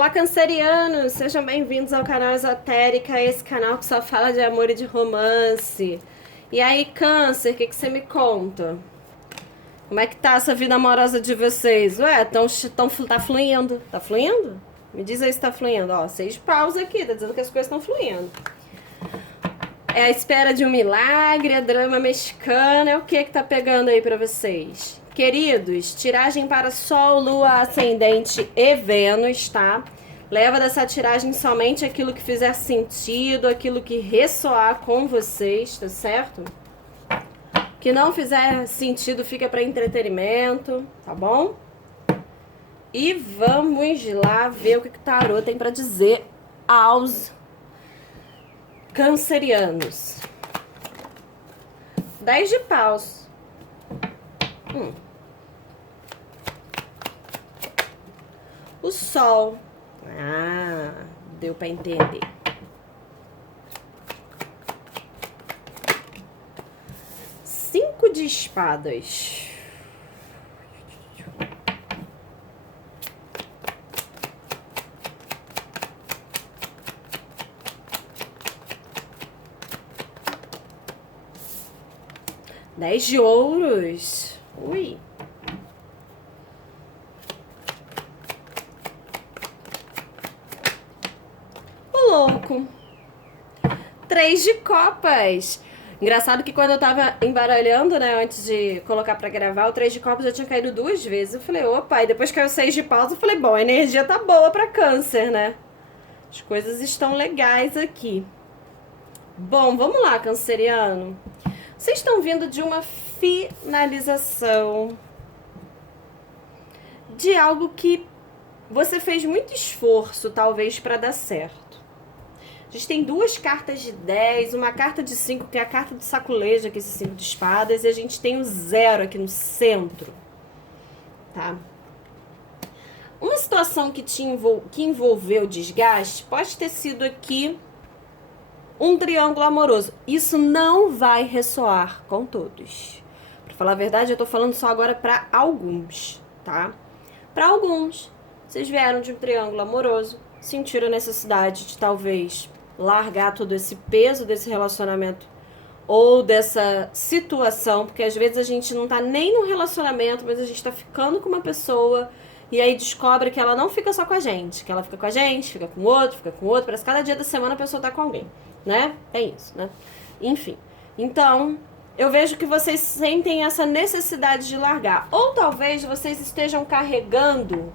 Olá, cancerianos! Sejam bem-vindos ao canal Esotérica, esse canal que só fala de amor e de romance. E aí, câncer, o que você me conta? Como é que tá essa vida amorosa de vocês? Ué, tá fluindo. Tá fluindo? Me diz aí se tá fluindo. Ó, 6 paus aqui, tá dizendo que as coisas estão fluindo. É a espera de um milagre, é drama mexicano, é o que tá pegando aí pra vocês? Queridos, tiragem para Sol, Lua, Ascendente e Vênus, tá? Leva dessa tiragem somente aquilo que fizer sentido, aquilo que ressoar com vocês, tá certo? Que não fizer sentido fica para entretenimento, tá bom? E vamos lá ver o que o tarô tem para dizer aos cancerianos. 10 de paus. O sol. Ah, deu para entender. 5 de espadas. Dez de ouros. Ui. O louco. 3 de copas. Engraçado que quando eu tava embaralhando, né, antes de colocar pra gravar, o 3 de copas já tinha caído 2 vezes. Eu falei, opa, e depois caiu o 6 de paus, eu falei, bom, a energia tá boa pra câncer, né? As coisas estão legais aqui. Bom, vamos lá, canceriano. Vocês estão vindo de uma finalização de algo que você fez muito esforço, talvez, para dar certo. A gente tem 2 cartas de 10, uma carta de 5, que é a carta de saculejo, aqui, esse 5 de espadas, e a gente tem o 0 aqui no centro, tá? Uma situação que envolveu desgaste pode ter sido aqui um triângulo amoroso. Isso não vai ressoar com todos. Pra falar a verdade, eu tô falando só agora pra alguns, tá? Pra alguns, vocês vieram de um triângulo amoroso, sentiram a necessidade de talvez largar todo esse peso desse relacionamento ou dessa situação, porque às vezes a gente não tá nem no relacionamento, mas a gente tá ficando com uma pessoa e aí descobre que ela não fica só com a gente, que ela fica com a gente, fica com outro, parece que cada dia da semana a pessoa tá com alguém, né? É isso, né? Enfim, então eu vejo que vocês sentem essa necessidade de largar, ou talvez vocês estejam carregando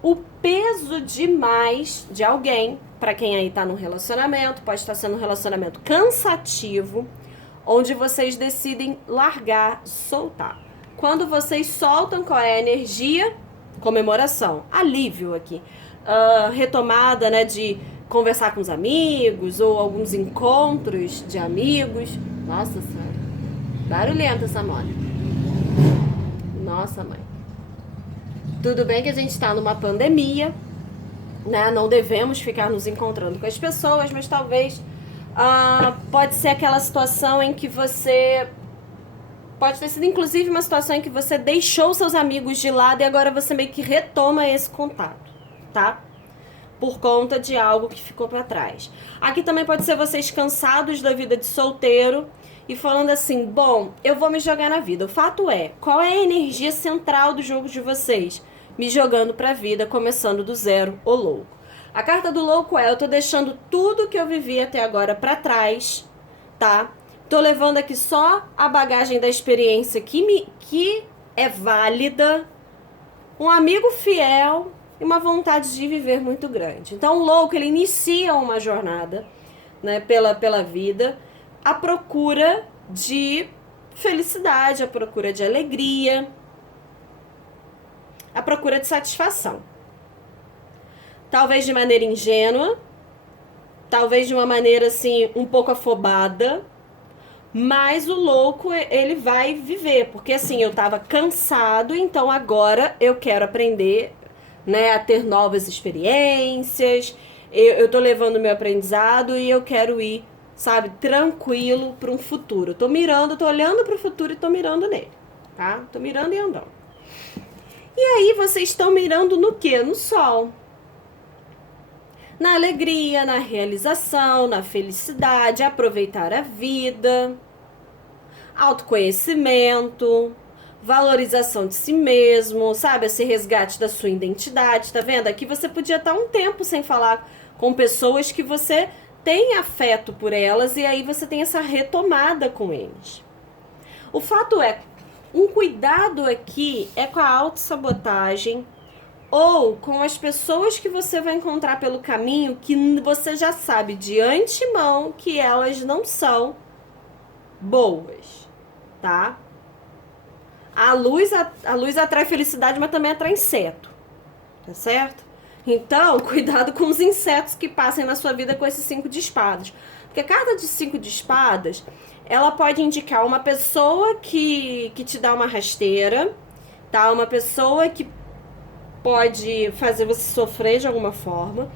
o peso demais de alguém, para quem aí tá num relacionamento, pode estar sendo um relacionamento cansativo, onde vocês decidem largar, soltar. Quando vocês soltam, qual é a energia? Comemoração, alívio aqui. Retomada, né, de conversar com os amigos, ou alguns encontros de amigos. Nossa senhora, barulhenta essa moto. Nossa, mãe. Tudo bem que a gente está numa pandemia, né? Não devemos ficar nos encontrando com as pessoas, mas talvez pode ser aquela situação em que você... Pode ter sido inclusive uma situação em que você deixou seus amigos de lado e agora você meio que retoma esse contato, tá? Por conta de algo que ficou para trás. Aqui também pode ser vocês cansados da vida de solteiro e falando assim, bom, eu vou me jogar na vida. O fato é, qual é a energia central do jogo de vocês? Me jogando pra vida, começando do zero, o louco. A carta do louco é, eu tô deixando tudo que eu vivi até agora pra trás, tá? Tô levando aqui só a bagagem da experiência que é válida, um amigo fiel e uma vontade de viver muito grande. Então o louco, ele inicia uma jornada, né, pela vida, à procura de felicidade, à procura de alegria, à procura de satisfação. Talvez de maneira ingênua, talvez de uma maneira assim um pouco afobada, mas o louco, ele vai viver, porque assim, eu tava cansado, então agora eu quero aprender, né, a ter novas experiências, eu tô levando o meu aprendizado e eu quero ir, sabe, tranquilo para um futuro. Tô olhando para o futuro e tô mirando nele, tá? Tô mirando e andando. E aí vocês estão mirando no quê? No sol. Na alegria, na realização, na felicidade, aproveitar a vida, autoconhecimento, valorização de si mesmo, sabe? Esse resgate da sua identidade, tá vendo? Aqui você podia estar um tempo sem falar com pessoas que você tem afeto por elas e aí você tem essa retomada com eles. O fato é, um cuidado aqui é com a autossabotagem ou com as pessoas que você vai encontrar pelo caminho que você já sabe de antemão que elas não são boas, tá? A luz atrai felicidade, mas também atrai inseto, tá certo? Então, cuidado com os insetos que passem na sua vida com esses 5 de espadas. Porque a carta de 5 de espadas, ela pode indicar uma pessoa que te dá uma rasteira, tá? Uma pessoa que pode fazer você sofrer de alguma forma.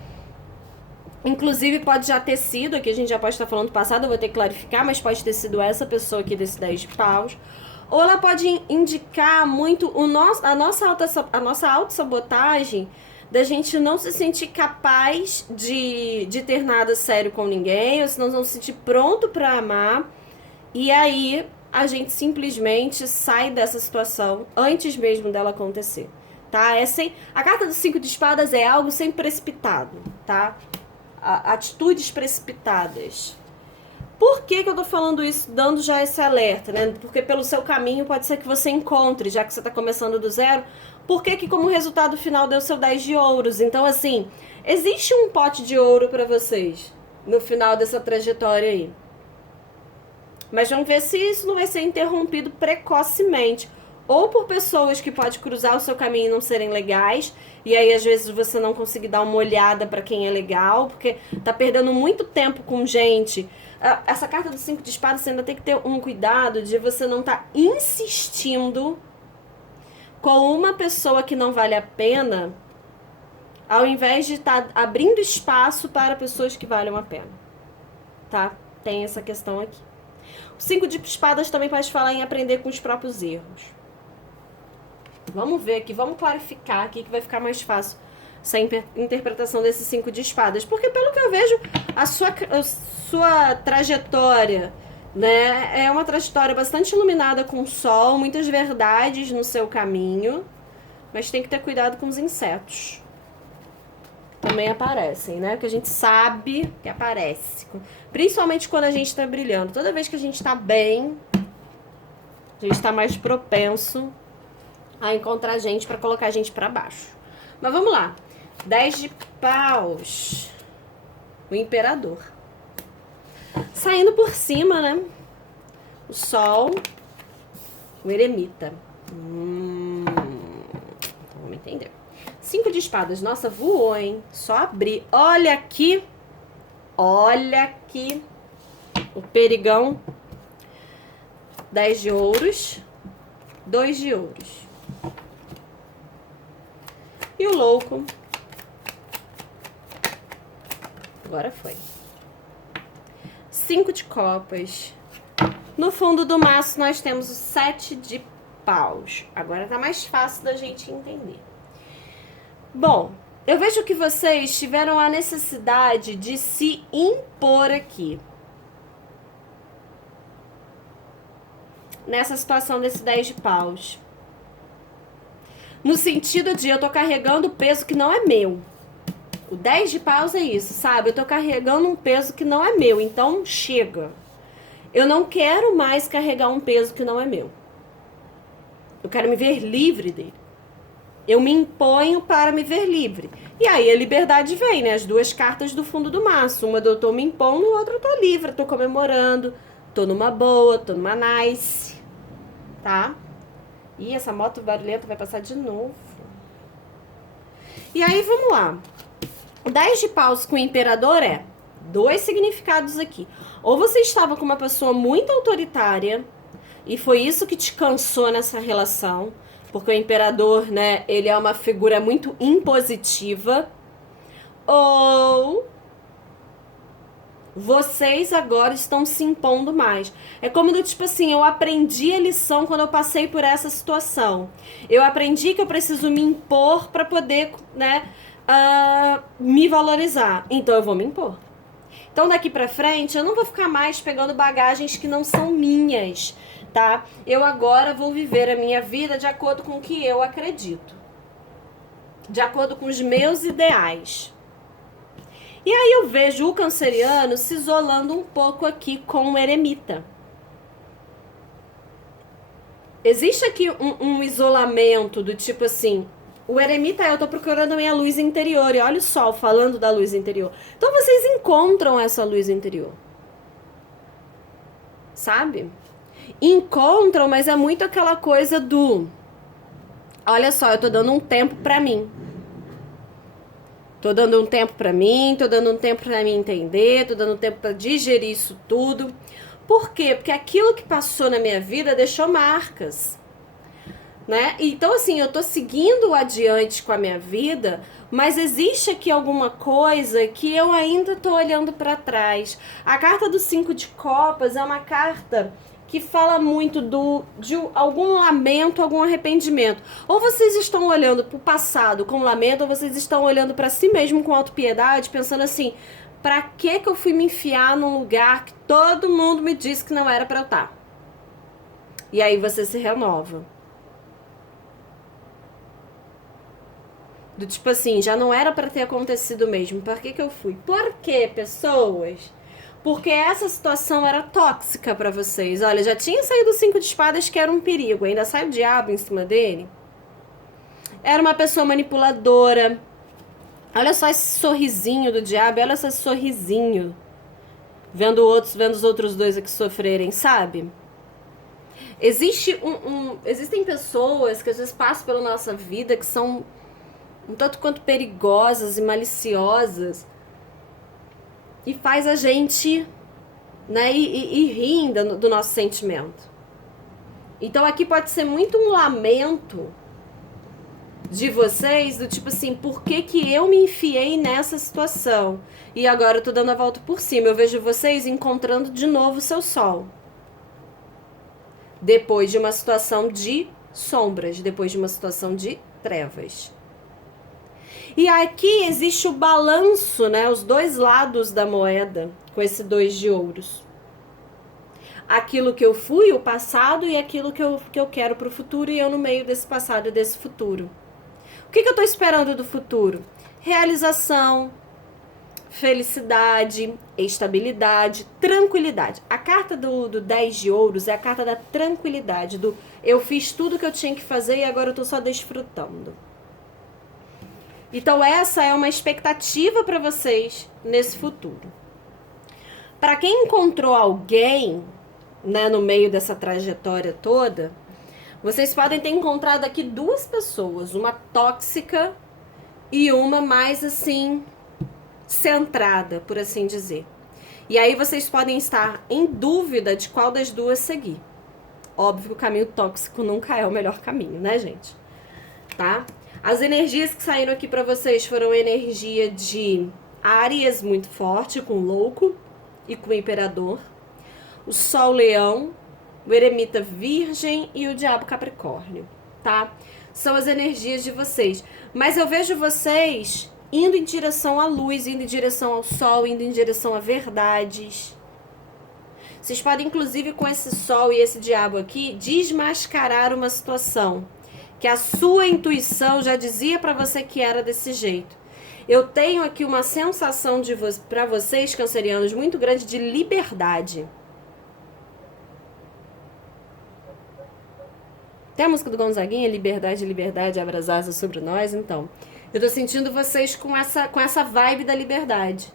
Inclusive, pode já ter sido, aqui a gente já pode estar falando do passado, eu vou ter que clarificar, mas pode ter sido essa pessoa aqui desse 10 de paus. Ou ela pode indicar muito a nossa autossabotagem, da gente não se sentir capaz de ter nada sério com ninguém, ou se não se sentir pronto para amar, e aí a gente simplesmente sai dessa situação antes mesmo dela acontecer, tá? A carta dos 5 de espadas é algo sempre precipitado, tá? Atitudes precipitadas. Por que eu tô falando isso, dando já esse alerta, né? Porque pelo seu caminho pode ser que você encontre, já que você tá começando do zero, por que como resultado final deu seu 10 de ouros? Então, assim, existe um pote de ouro pra vocês no final dessa trajetória aí. Mas vamos ver se isso não vai ser interrompido precocemente. Ou por pessoas que podem cruzar o seu caminho e não serem legais. E aí, às vezes, você não conseguir dar uma olhada pra quem é legal. Porque tá perdendo muito tempo com gente. Essa carta do 5 de espadas, você ainda tem que ter um cuidado de você não estar insistindo com uma pessoa que não vale a pena, ao invés de estar abrindo espaço para pessoas que valham a pena. Tá? Tem essa questão aqui. O 5 de espadas também pode falar em aprender com os próprios erros. Vamos ver aqui, vamos clarificar aqui que vai ficar mais fácil essa interpretação desses 5 de espadas. Porque pelo que eu vejo, a sua trajetória, né, é uma trajetória bastante iluminada com o sol, muitas verdades no seu caminho, mas tem que ter cuidado com os insetos. Também aparecem, né? Que a gente sabe que aparece. Principalmente quando a gente tá brilhando. Toda vez que a gente tá bem, a gente tá mais propenso a encontrar gente pra colocar a gente pra baixo. Mas vamos lá. 10 de paus. O imperador. Saindo por cima, né? O sol. O eremita. Vamos entender. 5 de espadas. Nossa, voou, hein? Só abrir. Olha aqui. Olha aqui. O perigão. 10 de ouros. 2 de ouros. E o louco. Agora foi. 5 de copas. No fundo do maço nós temos o 7 de paus. Agora tá mais fácil da gente entender. Bom, eu vejo que vocês tiveram a necessidade de se impor aqui. Nessa situação desse 10 de paus. No sentido de eu tô carregando o peso que não é meu. O 10 de paus é isso, sabe? Eu tô carregando um peso que não é meu, então chega. Eu não quero mais carregar um peso que não é meu. Eu quero me ver livre dele. Eu me imponho para me ver livre. E aí a liberdade vem, né? As duas cartas do fundo do maço. Uma eu tô me impondo, a outra eu tô livre, eu tô comemorando. Tô numa boa, tô numa nice. Tá? Ih, essa moto barulhenta vai passar de novo. E aí, vamos lá. O 10 de paus com o imperador é 2 significados aqui. Ou você estava com uma pessoa muito autoritária e foi isso que te cansou nessa relação, porque o imperador, né, ele é uma figura muito impositiva. Ou vocês agora estão se impondo mais. É como do tipo assim, eu aprendi a lição quando eu passei por essa situação. Eu aprendi que eu preciso me impor para poder, né, me valorizar. Então eu vou me impor. Então daqui pra frente eu não vou ficar mais pegando bagagens que não são minhas, tá? Eu agora vou viver a minha vida de acordo com o que eu acredito. De acordo com os meus ideais. E aí eu vejo o canceriano se isolando um pouco aqui com o eremita. Existe aqui um isolamento do tipo assim, o eremita eu tô procurando a minha luz interior, e olha o sol falando da luz interior. Então vocês encontram essa luz interior. Sabe? Encontram, mas é muito aquela coisa do, olha só, eu tô dando um tempo pra mim. Tô dando um tempo pra mim, tô dando um tempo pra mim entender, tô dando um tempo pra digerir isso tudo. Por quê? Porque aquilo que passou na minha vida deixou marcas, né? Então, assim, eu tô seguindo adiante com a minha vida, mas existe aqui alguma coisa que eu ainda tô olhando pra trás. A carta do 5 de copas é uma carta que fala muito de algum lamento, algum arrependimento. Ou vocês estão olhando pro passado com lamento, ou vocês estão olhando pra si mesmo com autopiedade, pensando assim, pra que eu fui me enfiar num lugar que todo mundo me disse que não era pra eu estar? E aí você se renova. Do tipo assim, já não era pra ter acontecido mesmo. Por que eu fui? Por quê, pessoas? Porque essa situação era tóxica pra vocês. Olha, já tinha saído o 5 de espadas, que era um perigo. Ainda sai o diabo em cima dele. Era uma pessoa manipuladora. Olha só esse sorrisinho do diabo. Olha só esse sorrisinho. Vendo os outros dois aqui sofrerem, sabe? Existem pessoas que às vezes passam pela nossa vida que são um tanto quanto perigosas e maliciosas, e faz a gente, né, ir rindo do nosso sentimento. Então aqui pode ser muito um lamento de vocês, do tipo assim, por que eu me enfiei nessa situação? E agora eu tô dando a volta por cima. Eu vejo vocês encontrando de novo o seu sol. Depois de uma situação de sombras, depois de uma situação de trevas. E aqui existe o balanço, né? Os dois lados da moeda, com esse 2 de ouros. Aquilo que eu fui, o passado, e aquilo que eu quero pro futuro, e eu no meio desse passado e desse futuro. O que eu tô esperando do futuro? Realização, felicidade, estabilidade, tranquilidade. A carta do 10 de ouros é a carta da tranquilidade, do eu fiz tudo que eu tinha que fazer e agora eu tô só desfrutando. Então essa é uma expectativa para vocês nesse futuro. Para quem encontrou alguém, né, no meio dessa trajetória toda, vocês podem ter encontrado aqui duas pessoas, uma tóxica e uma mais assim centrada, por assim dizer. E aí vocês podem estar em dúvida de qual das duas seguir. Óbvio que o caminho tóxico nunca é o melhor caminho, né, gente? Tá? As energias que saíram aqui pra vocês foram energia de Áries muito forte, com louco e com imperador. O Sol Leão, o Eremita Virgem e o Diabo Capricórnio, tá? São as energias de vocês. Mas eu vejo vocês indo em direção à luz, indo em direção ao sol, indo em direção a verdades. Vocês podem, inclusive, com esse sol e esse diabo aqui, desmascarar uma situação que a sua intuição já dizia para você que era desse jeito. Eu tenho aqui uma sensação para vocês, cancerianos, muito grande de liberdade. Tem a música do Gonzaguinha, liberdade, liberdade, abra as asas sobre nós, então. Eu tô sentindo vocês com essa vibe da liberdade.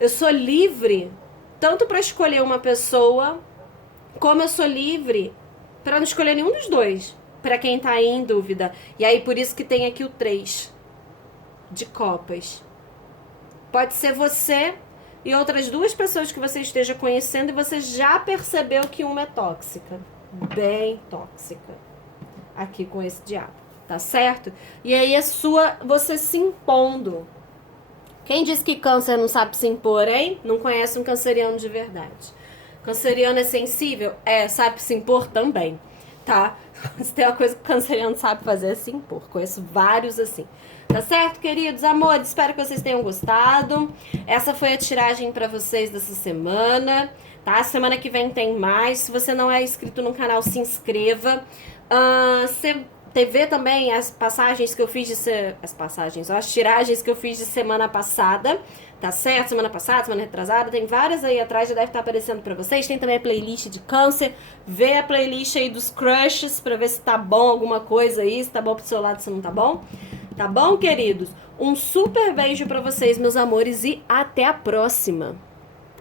Eu sou livre, tanto para escolher uma pessoa, como eu sou livre para não escolher nenhum dos dois, para quem tá aí em dúvida. E aí por isso que tem aqui o 3 de copas. Pode ser você e outras duas pessoas que você esteja conhecendo e você já percebeu que uma é tóxica, bem tóxica, aqui com esse diabo, tá certo? E aí você se impondo. Quem diz que câncer não sabe se impor, hein? Não conhece um canceriano de verdade. Canceriano é sensível? É, sabe se impor também. tá? Se tem uma coisa que o canceriano sabe fazer, assim, pô. Conheço vários assim. Tá certo, queridos amores? Espero que vocês tenham gostado. Essa foi a tiragem pra vocês dessa semana, tá? Semana que vem tem mais. Se você não é inscrito no canal, se inscreva. TV também, as passagens que eu fiz as tiragens que eu fiz de semana passada, tá certo? Semana passada, semana retrasada, tem várias aí atrás, já deve estar aparecendo pra vocês. Tem também a playlist de câncer, vê a playlist aí dos crushes pra ver se tá bom alguma coisa aí, se tá bom pro seu lado, se não tá bom. Tá bom, queridos? Um super beijo pra vocês, meus amores, e até a próxima!